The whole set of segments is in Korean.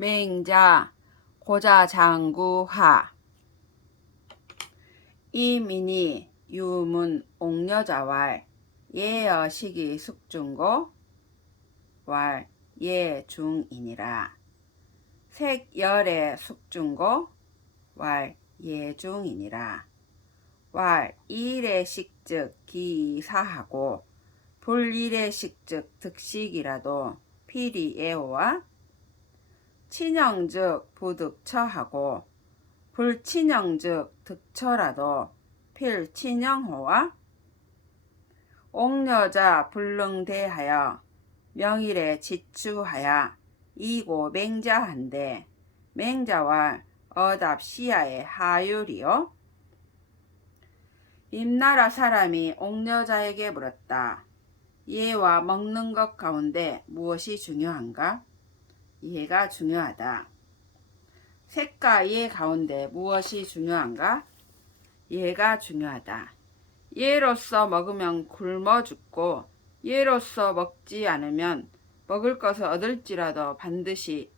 맹자 고자장구하 이민이 유문 옥여자왈 예여식이 숙중고 왈 예중이니라. 색열의 숙중고 왈 예중이니라. 왈 일의 식즉 기사하고 불일의 식즉 득식이라도 필이애호와 친형즉 부득처하고 불친형즉 득처라도 필친형호와 옥여자 불능대하여 명일에 지추하여 이고 맹자한데 맹자와 어답시야의 하율이요. 임나라 사람이 옥여자에게 물었다. 예와 먹는 것 가운데 무엇이 중요한가? 예가 중요하다. 색과 예 가운데 무엇이 중요한가? 예가 중요하다. 예로서 먹으면 굶어 죽고 예로서 먹지 않으면 먹을 것을 얻을지라도 반드시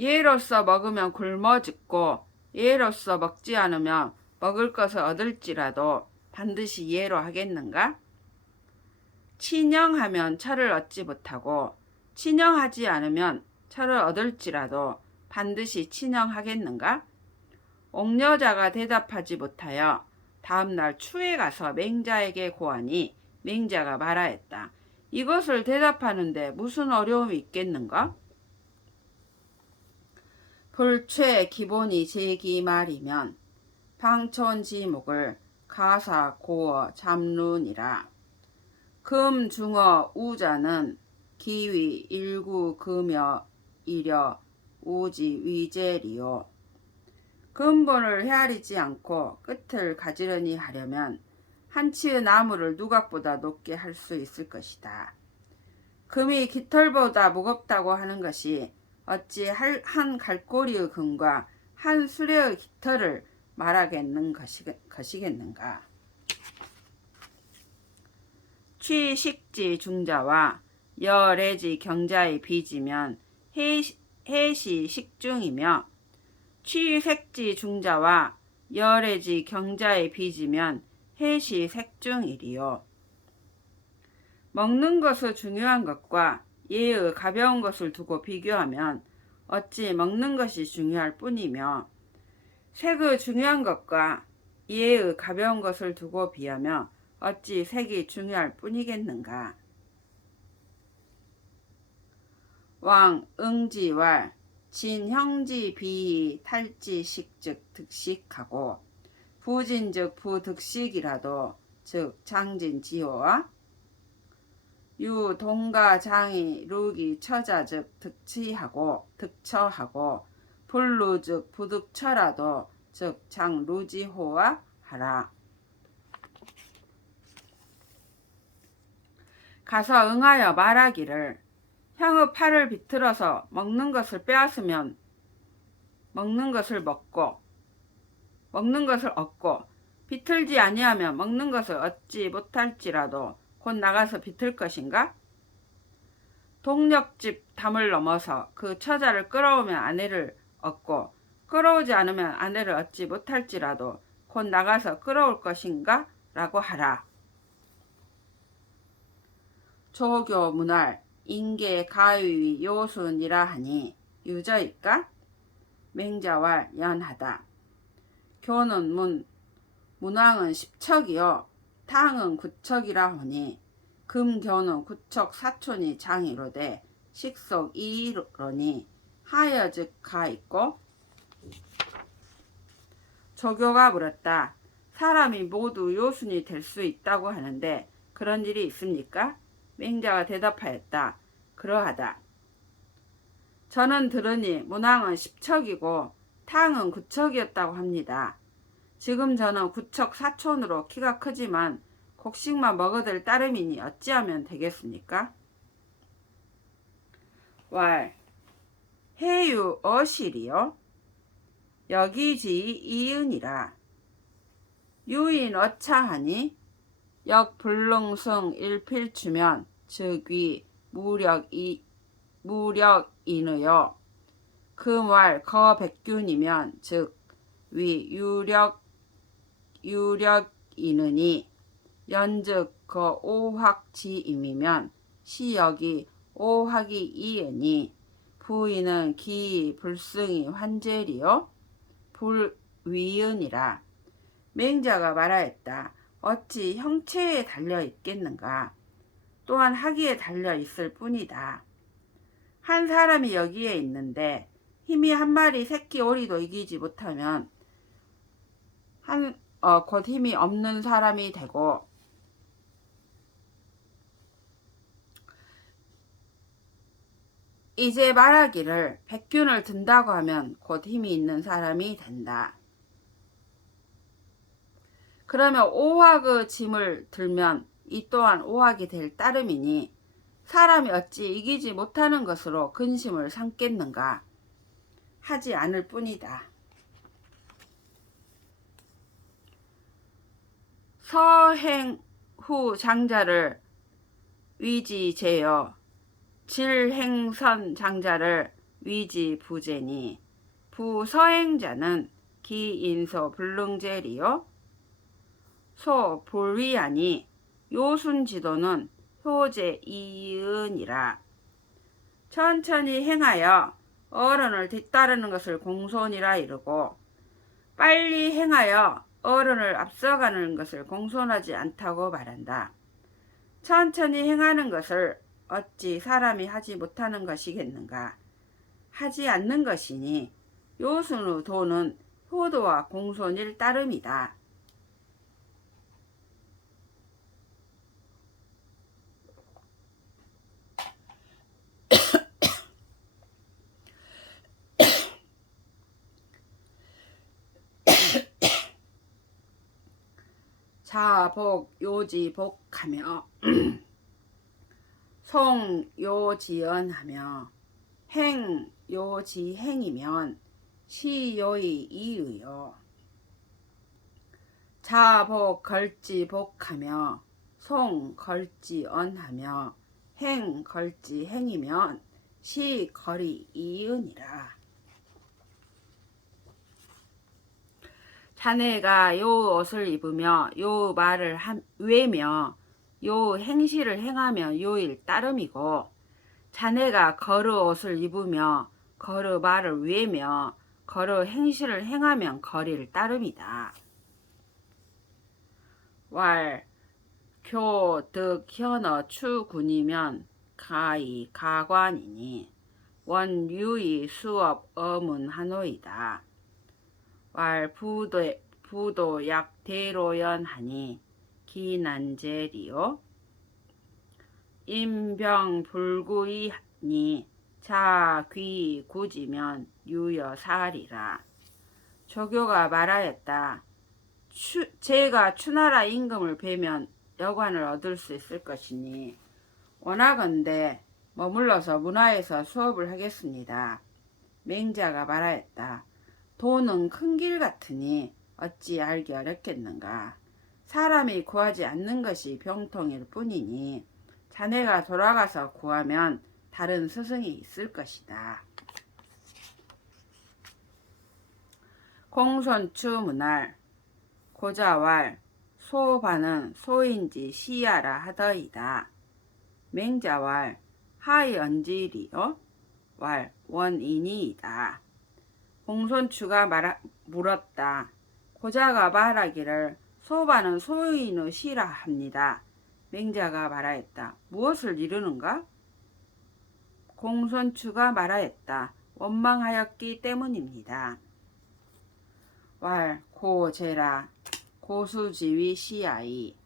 예로서 먹으면 굶어 죽고 예로서 먹지 않으면 먹을 것을 얻을지라도 반드시 예로 하겠는가? 친형하면 철을 얻지 못하고 친형하지 않으면 철을 얻을지라도 반드시 친형하겠는가? 옥여자가 대답하지 못하여 다음날 추에 가서 맹자에게 고하니 맹자가 말하였다. 이것을 대답하는데 무슨 어려움이 있겠는가? 불최 기본이 제기말이면 방천지목을 가사 고어 잠룬이라. 금 중어 우자는 기위 일구 금여 이려 우지 위제리요. 근본을 헤아리지 않고 끝을 가지런히 하려면 한치의 나무를 누각보다 높게 할 수 있을 것이다. 금이 깃털보다 무겁다고 하는 것이 어찌 한 갈고리의 금과 한 수레의 깃털을 말하겠는 것이겠는가. 취식지 중자와 여래지 경자의 비지면 해시 식중이며 취색지 중자와 여래지 경자의 비지면 해시 색중이리요. 먹는 것의 중요한 것과 예의 가벼운 것을 두고 비교하면 어찌 먹는 것이 중요할 뿐이며 색의 중요한 것과 예의 가벼운 것을 두고 비하며 어찌 색이 중요할 뿐이겠는가. 왕 응지왈 진형지 비이 탈지식즉 득식하고 부진즉 부득식이라도 즉 장진지호와 유동가장이 룩이 처자 즉 득치하고 득처하고 불루 즉 부득처라도 즉 장루지호와 하라. 가서 응하여 말하기를 형의 팔을 비틀어서 먹는 것을 빼앗으면 먹는 것을 먹고 먹는 것을 얻고 비틀지 아니하면 먹는 것을 얻지 못할지라도 곧 나가서 비틀 것인가? 동력집 담을 넘어서 그 처자를 끌어오면 아내를 얻고 끌어오지 않으면 아내를 얻지 못할지라도 곧 나가서 끌어올 것인가? 라고 하라. 조교 문활 인계 가위 요순이라 하니 유저일까? 맹자왈 연하다. 교는 문왕은 10척이요 탕은 9척이라 하니 금교는 9척 4촌이 장이로되 식속 2이로니 하여 즉 가 있고. 조교가 물었다. 사람이 모두 요순이 될 수 있다고 하는데 그런 일이 있습니까? 맹자가 대답하였다. 그러하다. 저는 들으니 문왕은 10척이고 탕은 9척이었다고 합니다. 지금 저는 9척 4촌으로 키가 크지만 곡식만 먹어들 따름이니 어찌하면 되겠습니까? 왈 해유 어실이요 여기지 이은이라. 유인 어차하니 역불능승 일필추면 즉위 무력 무력인의요. 금왈 거백균이면 즉 위 유력인의니 연즉 거 오학지임이면 시역이 오학이 이으니 부인은 기 불승이 환절이요 불위은이라. 맹자가 말하였다. 어찌 형체에 달려 있겠는가? 또한 하기에 달려 있을 뿐이다. 한 사람이 여기에 있는데 힘이 한 마리 새끼 오리도 이기지 못하면 곧 힘이 없는 사람이 되고, 이제 말하기를 백균을 든다고 하면 곧 힘이 있는 사람이 된다. 그러면 오학의 짐을 들면 이 또한 오학이 될 따름이니 사람이 어찌 이기지 못하는 것으로 근심을 삼겠는가? 하지 않을 뿐이다. 서행후 장자를 위지제여 질행선 장자를 위지부제니 부서행자는 기인소 불능제리요 소 불위하니 요순지도는 효제 이은이라. 천천히 행하여 어른을 뒤따르는 것을 공손이라 이르고 빨리 행하여 어른을 앞서가는 것을 공손하지 않다고 말한다. 천천히 행하는 것을 어찌 사람이 하지 못하는 것이겠는가? 하지 않는 것이니 요순의 도는 효도와 공손일 따름이다. 자복 요지복하며 송 요지언하며 행 요지행이면 시요이 이의요. 자복 걸지복하며 송 걸지언하며 행 걸지행이면 시 거리 이은이라. 자네가 요 옷을 입으며 요 말을 외며 요 행실을 행하며 요일 따름이고 자네가 거르 옷을 입으며 거르 말을 외며 거르 행실을 행하면 거리를 따름이다. 왈 교득 현어 추군이면 가이 가관이니 원유이 수업 어문 한호이다. 왈 부도 약대로연하니 기난제리요 임병불구이니 자귀 굳이면 유여살이라. 조교가 말하였다. 제가 추나라 임금을 뵈면 여관을 얻을 수 있을 것이니 원하건대 머물러서 문화에서 수업을 하겠습니다. 맹자가 말하였다. 도는 큰 길 같으니 어찌 알기 어렵겠는가? 사람이 구하지 않는 것이 병통일 뿐이니 자네가 돌아가서 구하면 다른 스승이 있을 것이다. 공손추문할 고자왈 소반은 소인지 시야라 하더이다. 맹자왈 하이 언지리요 왈 원인이이다. 공손추가 물었다. 고자가 말하기를 소반은 소인의 시라 합니다. 맹자가 말하였다. 무엇을 이루는가? 공손추가 말하였다. 원망하였기 때문입니다. 왈 고제라 고수지위 시야이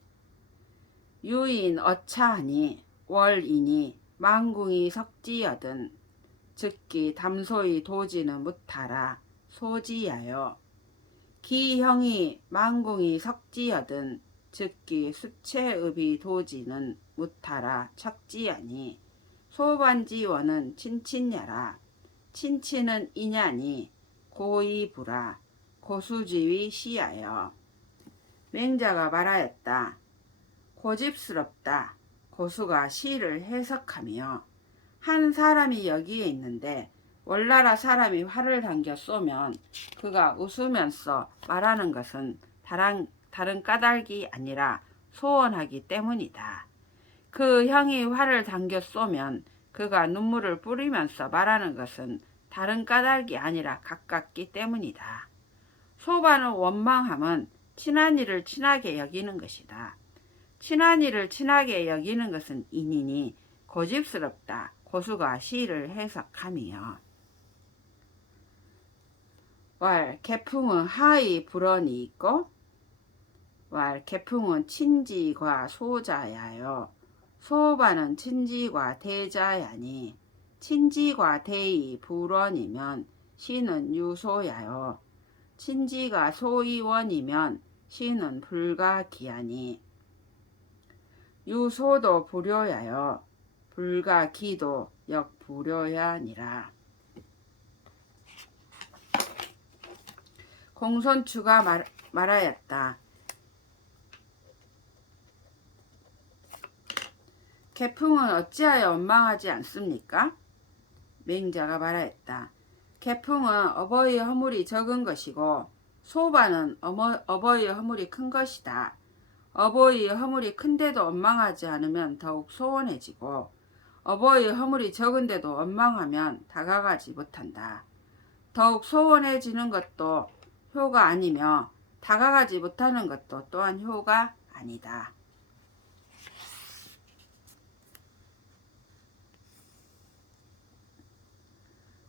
유인 어차하니 월이니 망궁이 석지여든 즉기 담소의 도지는 무타라 소지야요 기형이 망궁이 석지여든 즉기 수체읍이 도지는 무타라 척지야니 소반지원은 친친야라 친친은 이냐니 고이부라 고수지위 시야여. 맹자가 말하였다. 고집스럽다. 고수가 시를 해석하며 한 사람이 여기에 있는데 월나라 사람이 활을 당겨 쏘면 그가 웃으면서 말하는 것은 다른 까닭이 아니라 소원하기 때문이다. 그 형이 활을 당겨 쏘면 그가 눈물을 뿌리면서 말하는 것은 다른 까닭이 아니라 가깝기 때문이다. 소반의 원망함은 친한 이를 친하게 여기는 것이다. 친한 이를 친하게 여기는 것은 인이니 고집스럽다. 고수가 시를 해석하며 왈 개풍은 하이 불언이 있고 왈 개풍은 친지과 소자야요. 소반은 친지과 대자야니 친지과 대이 불원이면 시는 유소야요. 친지가 소이원이면 시는 불가기하니 유소도 불효야요. 불가기도 역불효야니라. 공손추가 말하였다. 개풍은 어찌하여 원망하지 않습니까? 맹자가 말하였다. 개풍은 어버이의 허물이 적은 것이고 소반은 어버이의 허물이 큰 것이다. 어버이의 허물이 큰데도 원망하지 않으면 더욱 소원해지고 어버이의 허물이 적은데도 원망하면 다가가지 못한다. 더욱 소원해지는 것도 효가 아니며 다가가지 못하는 것도 또한 효가 아니다.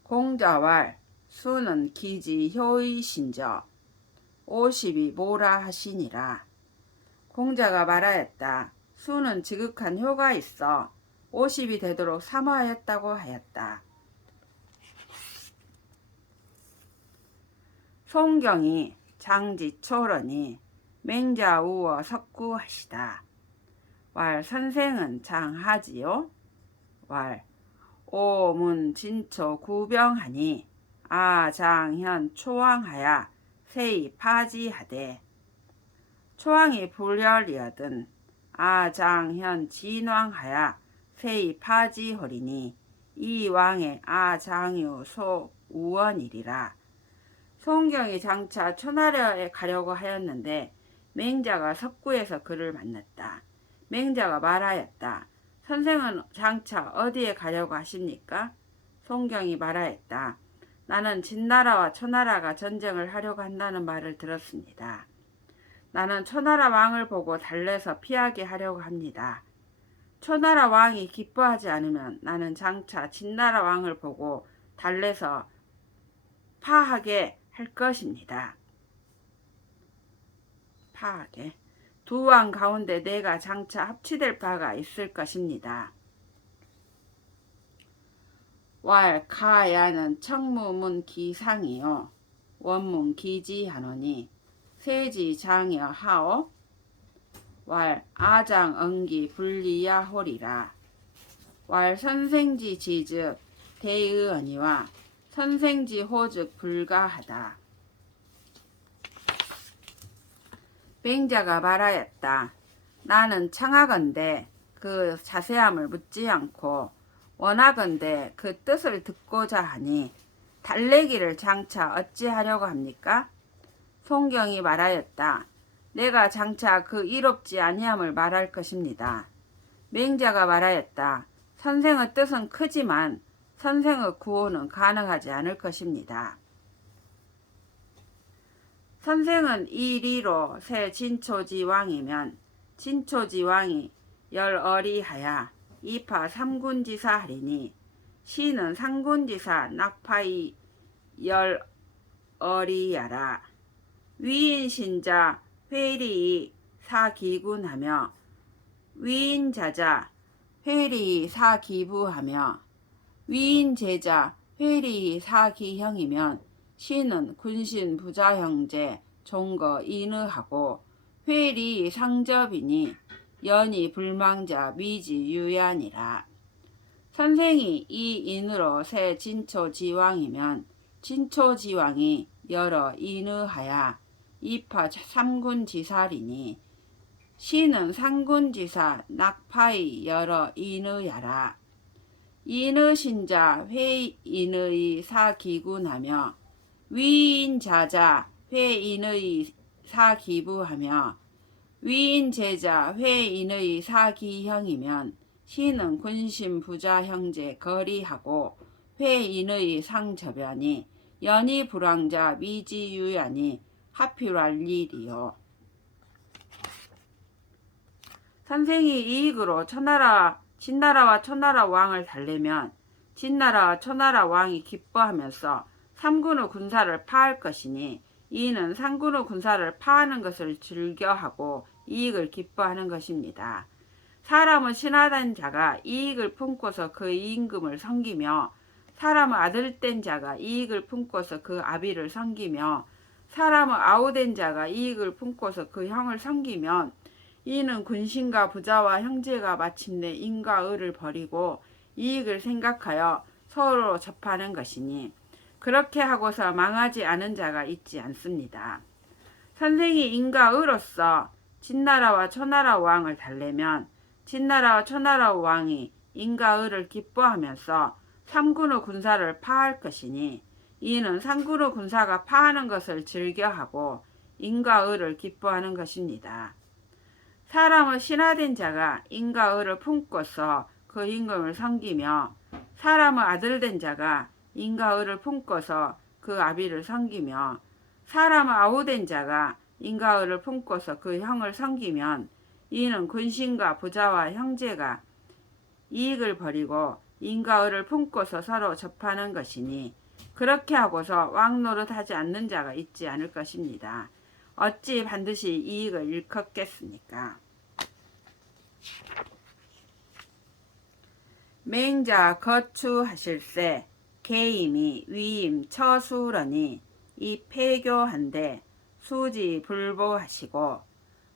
공자왈 수는 기지 효이신저 50이 뭐라 하시니라. 공자가 말하였다. 수는 지극한 효가 있어 50이 되도록 사모하였다고 하였다. 송경이 장지초론이 맹자우어 석구하시다. 왈 선생은 장하지요. 왈 오문 진초 구병하니 아장현 초왕하야 세이 파지하되 초왕이 불열이어든 아장현 진왕하야 세이 파지허리니 이 왕의 아장유 소우원이리라. 송경이 장차 초나라에 가려고 하였는데 맹자가 석구에서 그를 만났다. 맹자가 말하였다. 선생은 장차 어디에 가려고 하십니까? 송경이 말하였다. 나는 진나라와 초나라가 전쟁을 하려고 한다는 말을 들었습니다. 나는 초나라 왕을 보고 달래서 피하게 하려고 합니다. 초나라 왕이 기뻐하지 않으면 나는 장차 진나라 왕을 보고 달래서 파하게 할 것입니다. 파하게. 두 왕 가운데 내가 장차 합치될 바가 있을 것입니다. 왈 가야는 청무문 기상이요 원문 기지하노니 세지 장여 하오 왈 아장 응기 불리야 호리라. 왈 선생지 지즉 대의언이와 선생지 호즉 불가하다. 맹자가 말하였다. 나는 청하건대 그 자세함을 묻지 않고 원하건대 그 뜻을 듣고자 하니 달래기를 장차 어찌하려고 합니까? 송경이 말하였다. 내가 장차 그 이롭지 아니함을 말할 것입니다. 맹자가 말하였다. 선생의 뜻은 크지만 선생의 구호는 가능하지 않을 것입니다. 선생은 이리로 새 진초지왕이면 진초지왕이 열어리하야 이파 삼군지사 하리니 시는 삼군지사 낙파이 열어리야라. 위인신자 회리이 사기군하며 위인자자 회리이 사기부하며 위인제자 회리이 사기형이면 시는 군신 부자형제 종거 인의하고 회리 상접이니 연이 불망자 미지 유야니라. 선생이 이 인으로 새 진초지왕이면 진초지왕이 여러 인의하야 이파 삼군지사리니 시는 삼군지사 낙파이 여러 인의야라. 인의신자 회인의 사기군하며 위인자자 회인의 사기부하며 위인제자 회인의 사기형이면 시는 군신 부자 형제 거리하고 회인의 상저변이 연이 불황자 미지유야니 하필할 일이요. 선생이 이익으로 진나라와 초나라 왕을 달래면 진나라와 초나라 왕이 기뻐하면서 삼군의 군사를 파할 것이니 이는 삼군의 군사를 파하는 것을 즐겨하고 이익을 기뻐하는 것입니다. 사람은 신하된 자가 이익을 품고서 그 임금을 섬기며 사람은 아들된 자가 이익을 품고서 그 아비를 섬기며 사람은 아우된 자가 이익을 품고서 그 형을 섬기면 이는 군신과 부자와 형제가 마침내 인과 의를 버리고 이익을 생각하여 서로 접하는 것이니 그렇게 하고서 망하지 않은 자가 있지 않습니다. 선생이 인과 의로서 진나라와 초나라 왕을 달래면 진나라와 초나라 왕이 인과 의를 기뻐하면서 삼군의 군사를 파할 것이니 이는 삼군의 군사가 파하는 것을 즐겨하고 인과 의를 기뻐하는 것입니다. 사람은 신하된 자가 인과 의를 품고서 그 임금을 섬기며 사람은 아들된 자가 인과 의를 품고서 그 아비를 섬기며 사람은 아우된 자가 인과 의를 품고서 그 형을 섬기면 이는 군신과 부자와 형제가 이익을 버리고 인과 의를 품고서 서로 접하는 것이니 그렇게 하고서 왕 노릇하지 않는 자가 있지 않을 것입니다. 어찌 반드시 이익을 일컫겠습니까? 맹자 거추하실세 계임이 위임 처수러니 이 폐교한데 수지 불보하시고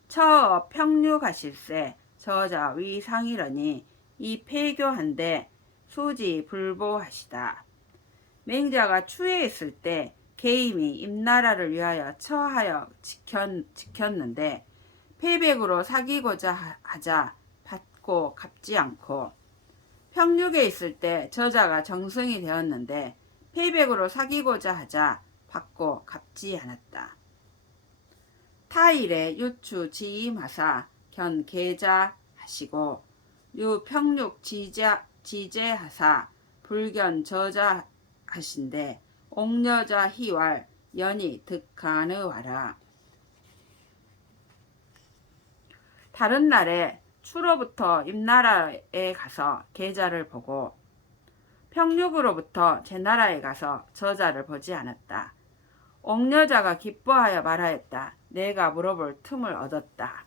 처 평육하실세 저자 위상이러니 이 폐교한데 수지 불보하시다. 맹자가 추에 있을 때 계임이 임나라를 위하여 처하여 지켰는데 패백으로 사귀고자 하자 받고 갚지 않고 평육에 있을 때 저자가 정승이 되었는데 패백으로 사귀고자 하자 받고 갚지 않았다. 타일에 유추 지임하사 견 계자 하시고 유평육 지제하사 불견 저자 하신데 옥여자 희왈 연이 득가느와라. 다른 날에 추로부터 임나라에 가서 계자를 보고 평육으로부터 제나라에 가서 저자를 보지 않았다. 옥여자가 기뻐하여 말하였다. 내가 물어볼 틈을 얻었다.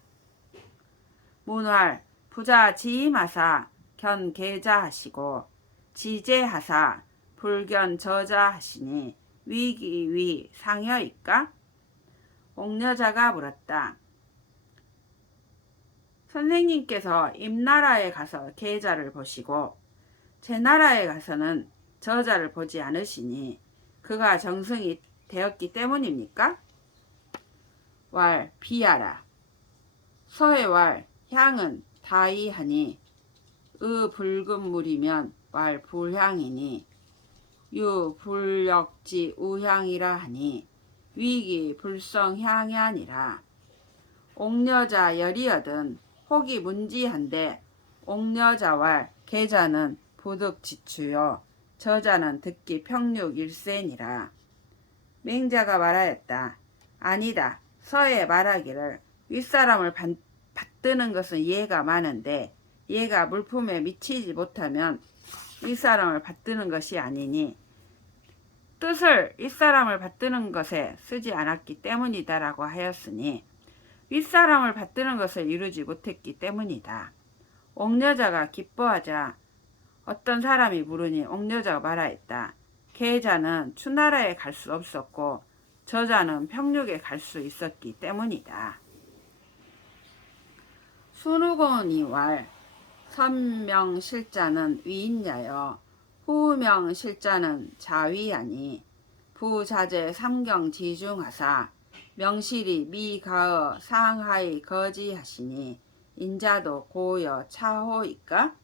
문활 부자 지임하사 견 계자하시고 지제하사 불견 저자하시니 위기 상여일까? 옥여자가 물었다. 선생님께서 임나라에 가서 계자를 보시고 제나라에 가서는 저자를 보지 않으시니 그가 정승이 되었기 때문입니까? 왈 비하라. 서해왈 향은 다이하니 의 붉은 물이면 왈 불향이니 유 불역지 우향이라 하니 위기 불성향이 아니라. 옥여자 열이여든 혹이 문지한데 옥여자왈 계자는 부득지추요 저자는 듣기 평육 일세니라. 맹자가 말하였다. 아니다. 서에 말하기를 윗사람을 받드는 것은 예가 많은데 예가 물품에 미치지 못하면 윗사람을 받드는 것이 아니니 뜻을 윗사람을 받드는 것에 쓰지 않았기 때문이다라고 하였으니 윗사람을 받드는 것을 이루지 못했기 때문이다. 옥여자가 기뻐하자 어떤 사람이 물으니 옥여자가 말하였다. 계자는 추나라에 갈 수 없었고 저자는 평육에 갈 수 있었기 때문이다. 순우건이 왈 선명실자는 위인야여 후명실자는 자위하니 부자재 삼경지중하사 명실이 미가어 상하이 거지하시니 인자도 고여 차호이까?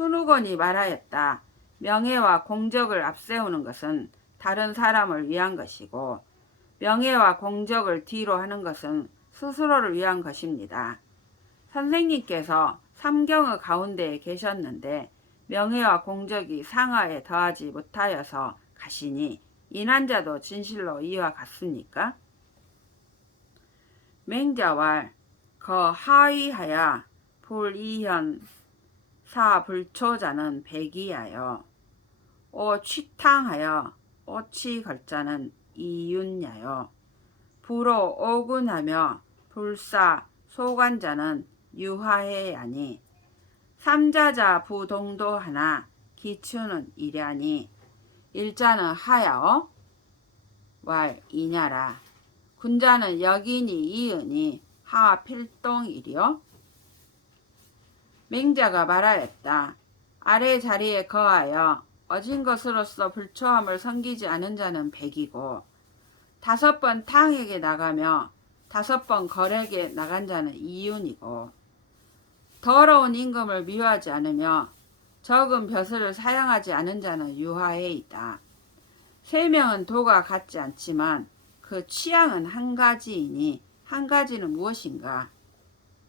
순후건이 말하였다. 명예와 공적을 앞세우는 것은 다른 사람을 위한 것이고 명예와 공적을 뒤로 하는 것은 스스로를 위한 것입니다. 선생님께서 삼경의 가운데에 계셨는데 명예와 공적이 상하에 더하지 못하여서 가시니 이난자도 진실로 이와 같습니까? 맹자왈 거 하위하야 불이현 사불초자는 백이하여 오 취탕하여 오치 걸자는 이윤야여 불호 오군하며 불사 소관자는 유하해야니 삼자자 부동도하나 기추는 이ля니 일자는 하야어 왈 이냐라 군자는 여긴이 이은이 하 필동이리요. 맹자가 말하였다. 아래 자리에 거하여 어진 것으로서 불초함을 섬기지 않은 자는 백이고 5번 탕에게 나가며 5번 거렉에 나간 자는 이윤이고 더러운 임금을 미워하지 않으며 적은 벼슬을 사양하지 않은 자는 유하에이다. 3명은 도가 같지 않지만 그 취향은 한 가지이니 한 가지는 무엇인가?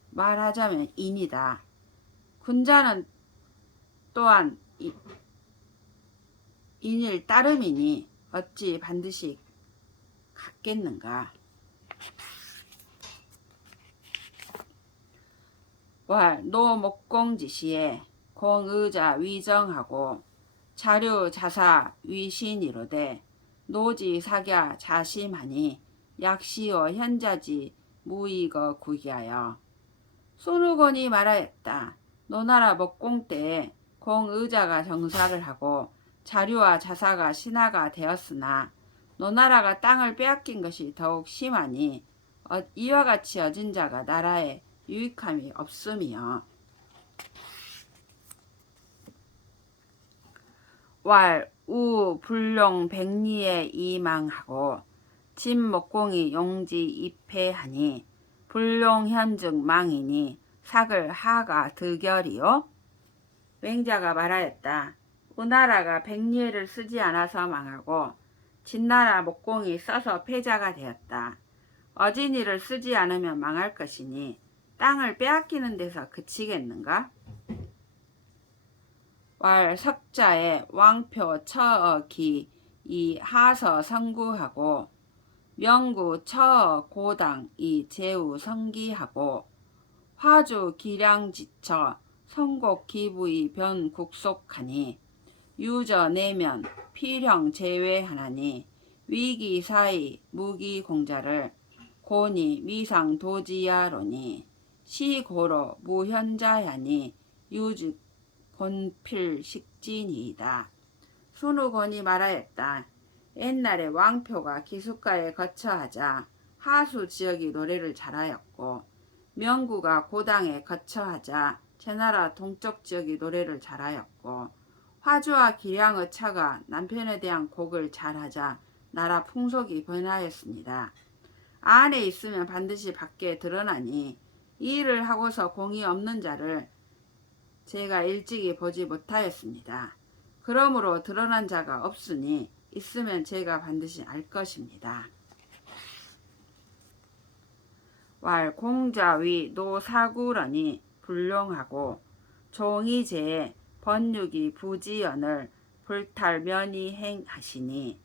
말하자면 인이다. 군자는 또한 인일 따름이니 어찌 반드시 같겠는가? 왈 노목공지시에 공의자 위정하고 자류 자사 위신이로되 노지사갸 자심하니 약시어 현자지 무이거 구기하여 손후건이 말하였다. 노나라 목공 때에 공의자가 정사를 하고 자류와 자사가 신하가 되었으나 노나라가 땅을 빼앗긴 것이 더욱 심하니 이와 같이 어진 자가 나라에 유익함이 없음이요. 왈 우 불룡 백리에 이망하고 진목공이 용지 입회하니 불룡 현증 망이니 sak을 하가 득열이요. 맹자가 말하였다. 우나라가 백리를 쓰지 않아서 망하고 진나라 목공이 써서 패자가 되었다. 어진이를 쓰지 않으면 망할 것이니 땅을 빼앗기는 데서 그치겠는가? 왈 석자에 왕표 처어기 이 하서 성구하고 명구 처어 고당 이 제우 성기하고 화주 기량지처 성곡 기부이 변 국속하니 유저 내면 필형 제외하나니 위기 사이 무기 공자를 고니 미상 도지야로니 시고로 무현자야니 유직 본필 식진이다. 순후건이 말하였다. 옛날에 왕표가 기숙가에 거처하자 하수 지역이 노래를 잘하였고 명구가 고당에 거처하자 제나라 동쪽 지역이 노래를 잘하였고 화주와 기량의 차가 남편에 대한 곡을 잘하자 나라 풍속이 변하였습니다. 안에 있으면 반드시 밖에 드러나니 이 일을 하고서 공이 없는 자를 제가 일찍이 보지 못하였습니다. 그러므로 드러난 자가 없으니 있으면 제가 반드시 알 것입니다. 왈 공자위 노사구러니 불룡하고 종이제에 번육이 부지연을 불탈면이 행하시니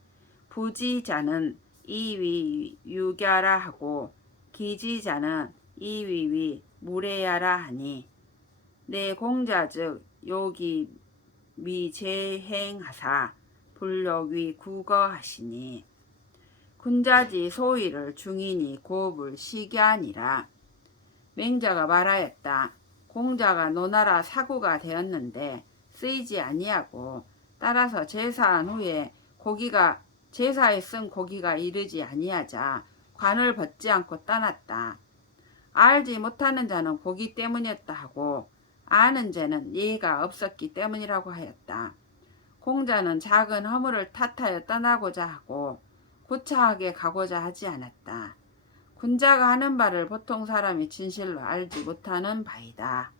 부지자는 이위 유갸라 하고 기지자는 이위위 무례야라 하니 내 공자 즉 요기 미재행하사 불욕위 국어하시니 군자지 소위를 중인이 고불 시기하니라. 맹자가 말하였다. 공자가 노나라 사구가 되었는데 쓰이지 아니하고 따라서 제사한 후에 고기가 제사에 쓴 고기가 이르지 아니하자 관을 벗지 않고 떠났다. 알지 못하는 자는 고기 때문이었다 하고 아는 자는 예가 없었기 때문이라고 하였다. 공자는 작은 허물을 탓하여 떠나고자 하고 구차하게 가고자 하지 않았다. 군자가 하는 바를 보통 사람이 진실로 알지 못하는 바이다.